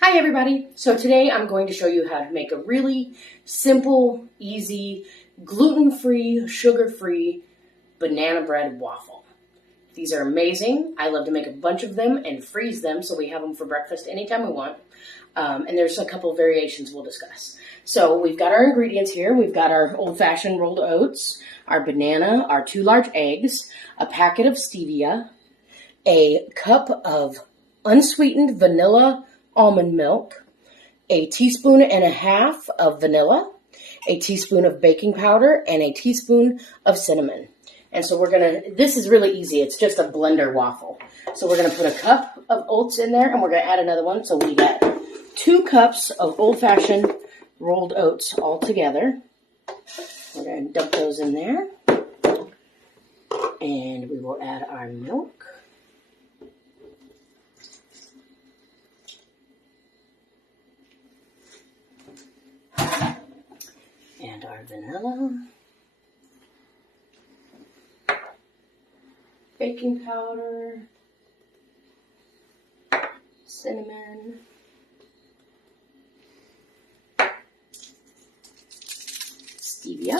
Hi everybody! So today I'm going to show you how to make a really simple, easy, gluten-free, sugar-free banana bread waffle. These are amazing. I love to make a bunch of them and freeze them so we have them for breakfast anytime we want. And there's a couple variations we'll discuss. So we've got our ingredients here. We've got our old-fashioned rolled oats, our banana, our 2 large eggs, a packet of stevia, a cup of unsweetened vanilla almond milk, a teaspoon and a half of vanilla, a teaspoon of baking powder, and a teaspoon of cinnamon. And so this is really easy. It's just a blender waffle. So we're gonna put a cup of oats in there and we're gonna add another one. So we got 2 cups of old-fashioned rolled oats all together. We're gonna dump those in there. And we will add our milk. And our vanilla, baking powder, cinnamon, stevia.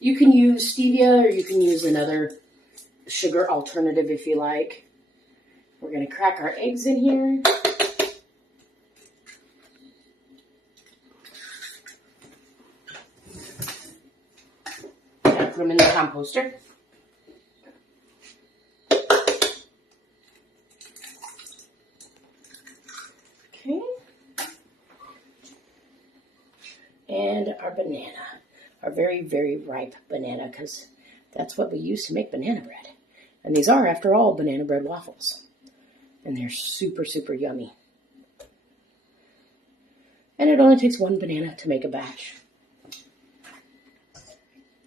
You can use stevia or you can use another sugar alternative if you like. We're going to crack our eggs in here. Put them in the composter. Okay. And our banana, our very, very ripe banana, because that's what we use to make banana bread. And these are, after all, banana bread waffles. And they're super, super yummy. And it only takes 1 banana to make a batch.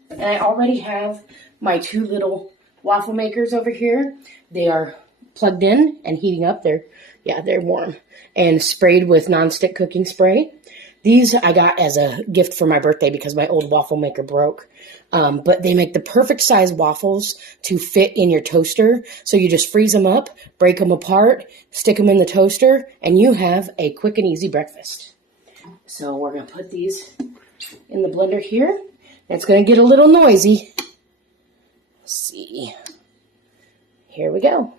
And I already have my 2 little waffle makers over here. They are plugged in and heating up. They're warm and sprayed with nonstick cooking spray. These I got as a gift for my birthday because my old waffle maker broke. But they make the perfect size waffles to fit in your toaster. So you just freeze them up, break them apart, stick them in the toaster, and you have a quick and easy breakfast. So we're going to put these in the blender here. It's going to get a little noisy. Let's see. Here we go.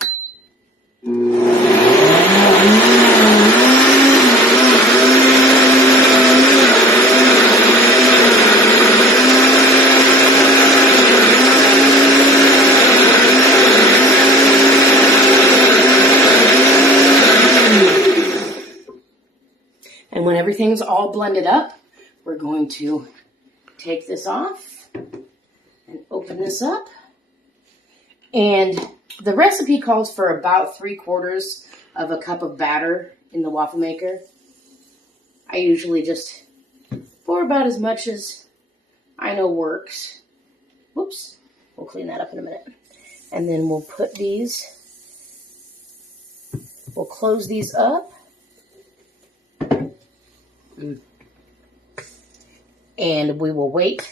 And when everything's all blended up, we're going to take this off and open this up. And the recipe calls for about 3/4 of a cup of batter in the waffle maker. I usually just pour about as much as I know works. Whoops, we'll clean that up in a minute. And then we'll put these, we'll close these up. And we will wait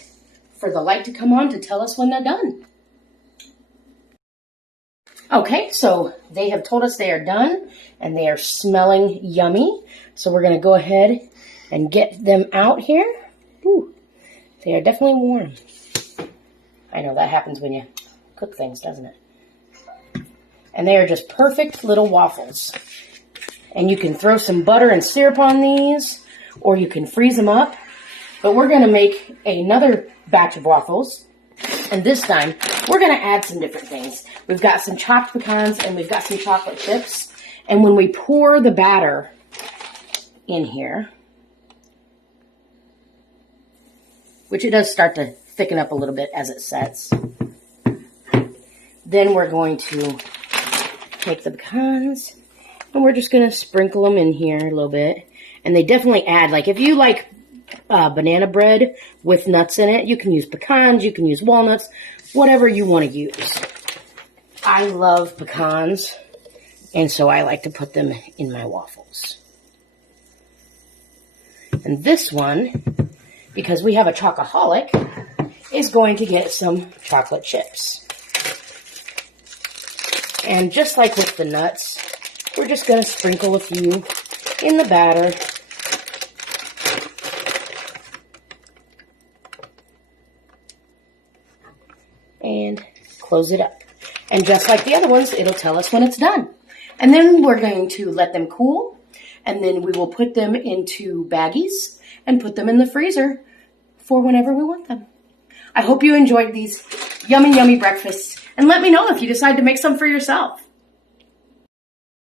for the light to come on to tell us when they're done. Okay, so they have told us they are done, and they are smelling yummy. So we're going to go ahead and get them out here. Ooh, they are definitely warm. I know that happens when you cook things, doesn't it? And they are just perfect little waffles. And you can throw some butter and syrup on these, or you can freeze them up. But we're going to make another batch of waffles. And this time, we're going to add some different things. We've got some chopped pecans and we've got some chocolate chips. And when we pour the batter in here, which it does start to thicken up a little bit as it sets, then we're going to take the pecans and we're just going to sprinkle them in here a little bit. And they definitely add, like if you like banana bread with nuts in it, you can use pecans, you can use walnuts, whatever you want to use. I love pecans, and so I like to put them in my waffles. And this one, because we have a chocoholic, is going to get some chocolate chips. And just like with the nuts, we're just going to sprinkle a few in the batter. And close it up. And just like the other ones, it'll tell us when it's done. And then we're going to let them cool, and then we will put them into baggies and put them in the freezer for whenever we want them. I hope you enjoyed these yummy, yummy breakfasts, and let me know if you decide to make some for yourself.